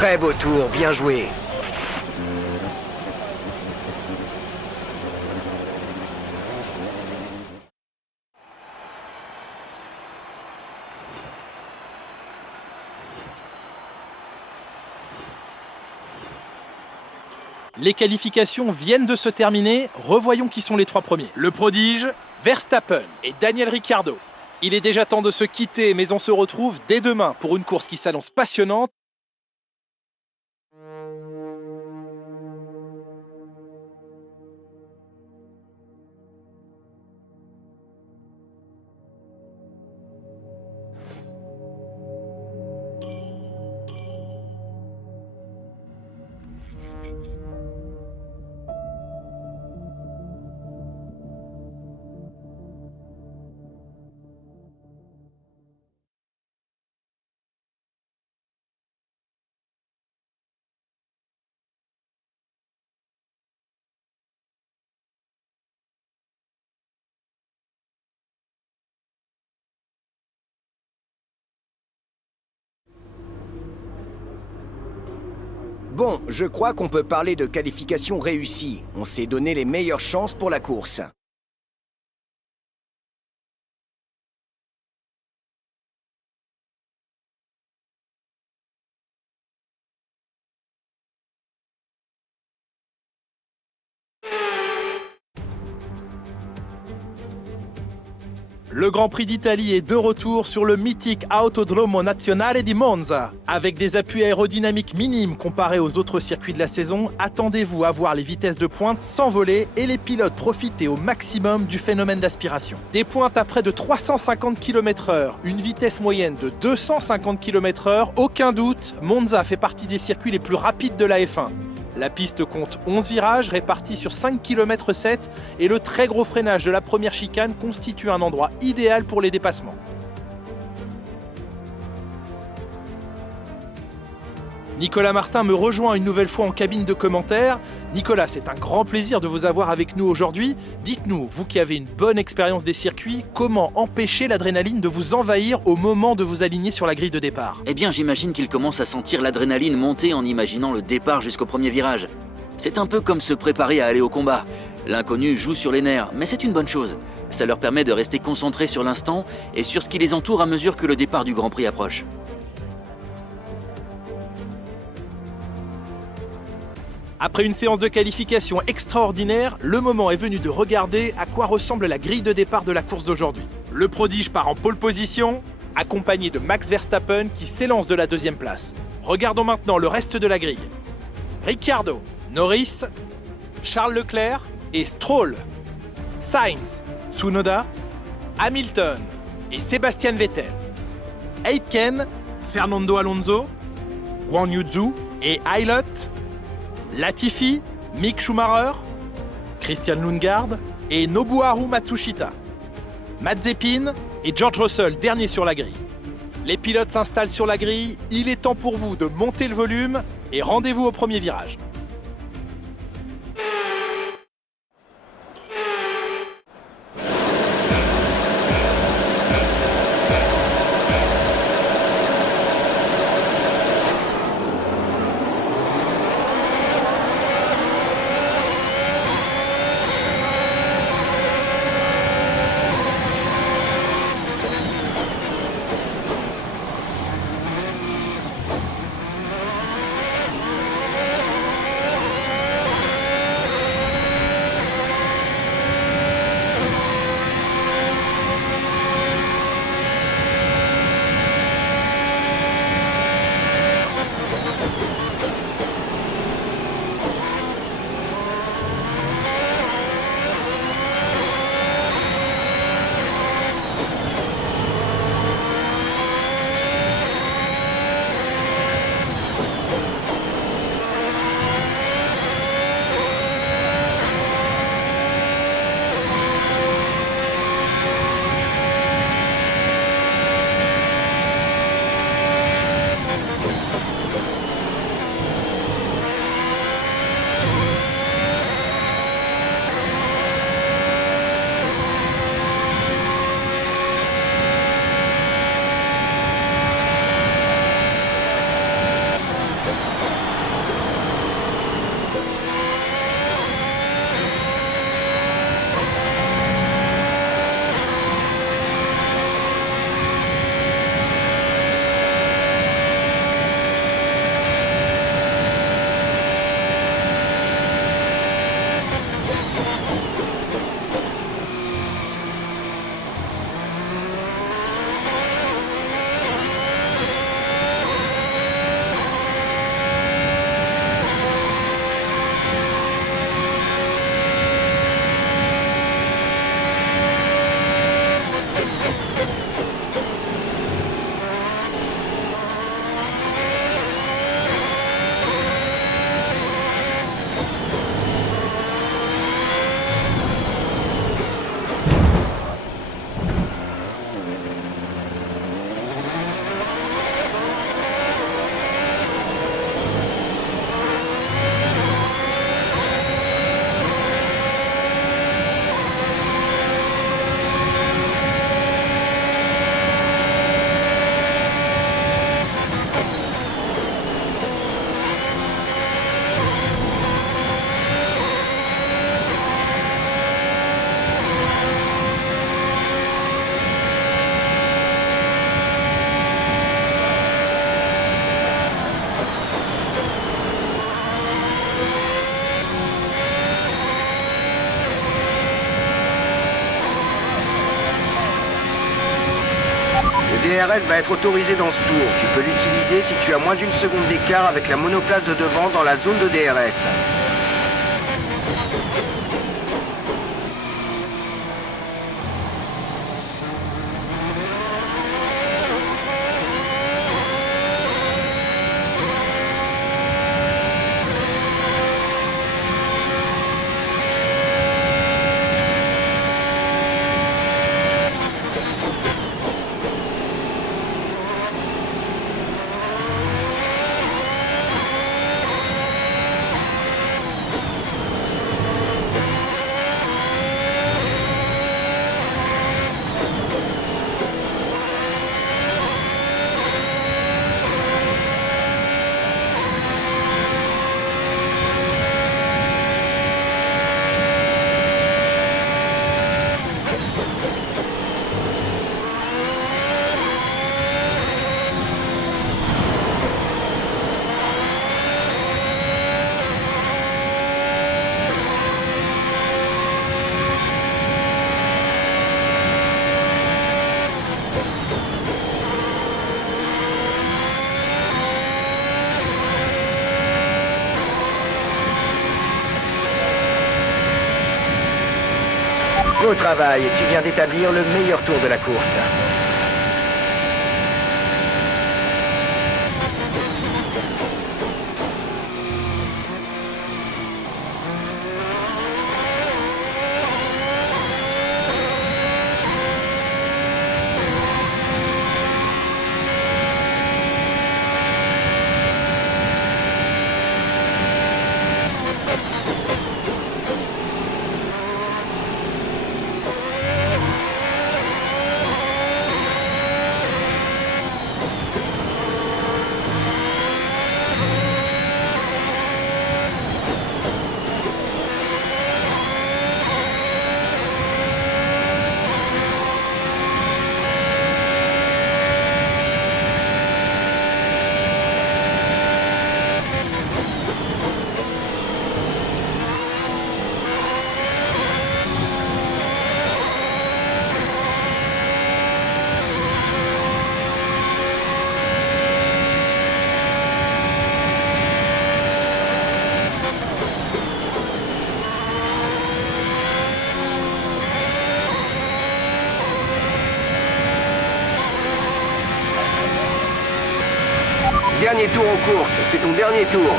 Très beau tour, bien joué. Les qualifications viennent de se terminer, revoyons qui sont les trois premiers. Le prodige, Verstappen et Daniel Ricciardo. Il est déjà temps de se quitter, mais on se retrouve dès demain pour une course qui s'annonce passionnante. Bon, je crois qu'on peut parler de qualification réussie. On s'est donné les meilleures chances pour la course. Le Grand Prix d'Italie est de retour sur le mythique Autodromo Nazionale di Monza. Avec des appuis aérodynamiques minimes comparés aux autres circuits de la saison, attendez-vous à voir les vitesses de pointe s'envoler et les pilotes profiter au maximum du phénomène d'aspiration. Des pointes à près de 350 km/h, une vitesse moyenne de 250 km/h, aucun doute, Monza fait partie des circuits les plus rapides de la F1. La piste compte 11 virages répartis sur 5 km 7 et le très gros freinage de la première chicane constitue un endroit idéal pour les dépassements. Nicolas Martin me rejoint une nouvelle fois en cabine de commentaires. Nicolas, c'est un grand plaisir de vous avoir avec nous aujourd'hui. Dites-nous, vous qui avez une bonne expérience des circuits, comment empêcher l'adrénaline de vous envahir au moment de vous aligner sur la grille de départ? Eh bien, j'imagine qu'il commence à sentir l'adrénaline monter en imaginant le départ jusqu'au premier virage. C'est un peu comme se préparer à aller au combat. L'inconnu joue sur les nerfs, mais c'est une bonne chose. Ça leur permet de rester concentrés sur l'instant et sur ce qui les entoure à mesure que le départ du Grand Prix approche. Après une séance de qualification extraordinaire, le moment est venu de regarder à quoi ressemble la grille de départ de la course d'aujourd'hui. Le prodige part en pole position, accompagné de Max Verstappen qui s'élance de la deuxième place. Regardons maintenant le reste de la grille. Ricciardo, Norris, Charles Leclerc et Stroll. Sainz, Tsunoda, Hamilton et Sebastian Vettel. Aitken, Fernando Alonso, Guan Yu Zhou et Aylott. Latifi, Mick Schumacher, Christian Lundgaard et Nobuharu Matsushita. Mazepin et George Russell, dernier sur la grille. Les pilotes s'installent sur la grille, il est temps pour vous de monter le volume et rendez-vous au premier virage. DRS va être autorisé dans ce tour. Tu peux l'utiliser si tu as moins d'une seconde d'écart avec la monoplace de devant dans la zone de DRS. Beau travail, tu viens d'établir le meilleur tour de la course. Dernier tour en course, c'est ton dernier tour.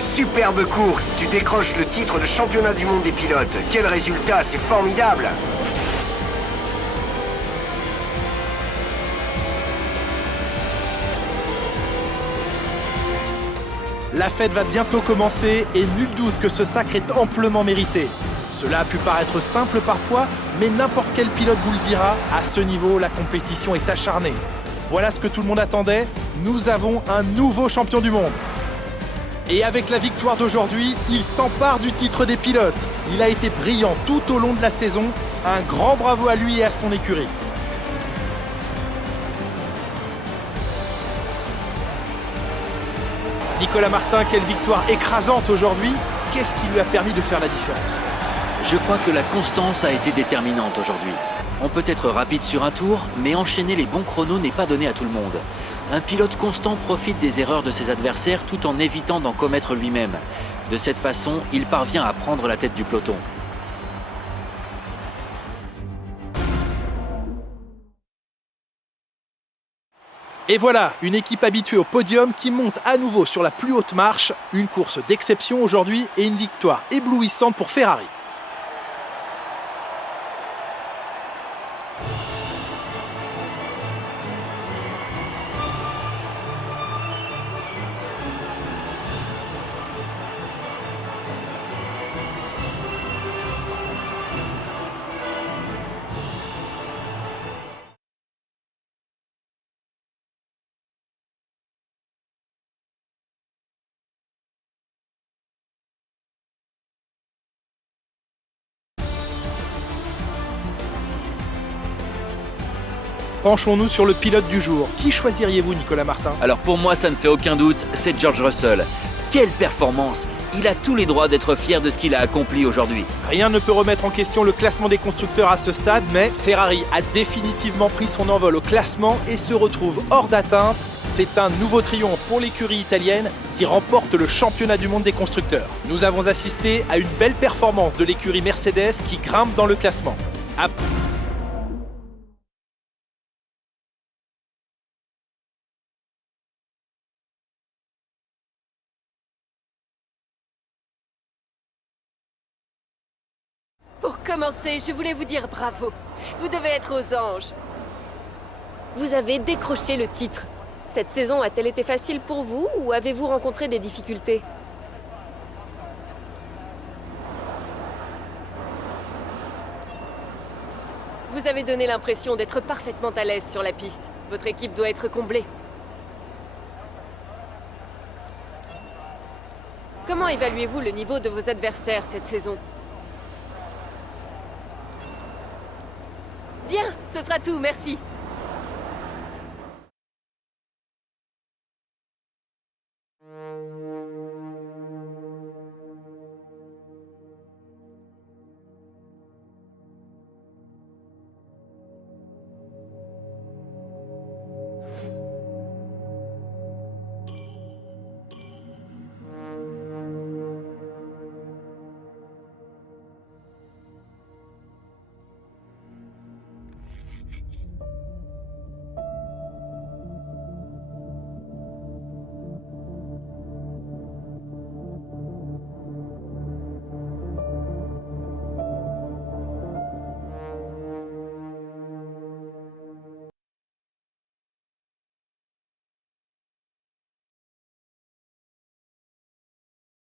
Superbe course, tu décroches le titre de championnat du monde des pilotes. Quel résultat, c'est formidable! La fête va bientôt commencer et nul doute que ce sacre est amplement mérité. Cela a pu paraître simple parfois, mais n'importe quel pilote vous le dira, à ce niveau, la compétition est acharnée. Voilà ce que tout le monde attendait, nous avons un nouveau champion du monde. Et avec la victoire d'aujourd'hui, il s'empare du titre des pilotes. Il a été brillant tout au long de la saison, un grand bravo à lui et à son écurie. Nicolas Martin, quelle victoire écrasante aujourd'hui. qu'est-ce qui lui a permis de faire la différence? Je crois que la constance a été déterminante aujourd'hui. On peut être rapide sur un tour, mais enchaîner les bons chronos n'est pas donné à tout le monde. Un pilote constant profite des erreurs de ses adversaires tout en évitant d'en commettre lui-même. De cette façon, il parvient à prendre la tête du peloton. Et voilà, une équipe habituée au podium qui monte à nouveau sur la plus haute marche. Une course d'exception aujourd'hui et une victoire éblouissante pour Ferrari. Penchons-nous sur le pilote du jour. Qui choisiriez-vous, Nicolas Martin? Alors pour moi, ça ne fait aucun doute, c'est George Russell. Quelle performance! Il a tous les droits d'être fier de ce qu'il a accompli aujourd'hui. Rien ne peut remettre en question le classement des constructeurs à ce stade, mais Ferrari a définitivement pris son envol au classement et se retrouve hors d'atteinte. C'est un nouveau triomphe pour l'écurie italienne qui remporte le championnat du monde des constructeurs. Nous avons assisté à une belle performance de l'écurie Mercedes qui grimpe dans le classement. Pour commencer, je voulais vous dire bravo. Vous devez être aux anges. Vous avez décroché le titre. Cette saison a-t-elle été facile pour vous ou avez-vous rencontré des difficultés? Vous avez donné l'impression d'être parfaitement à l'aise sur la piste. Votre équipe doit être comblée. Comment évaluez-vous le niveau de vos adversaires cette saison? Bien, ce sera tout, merci.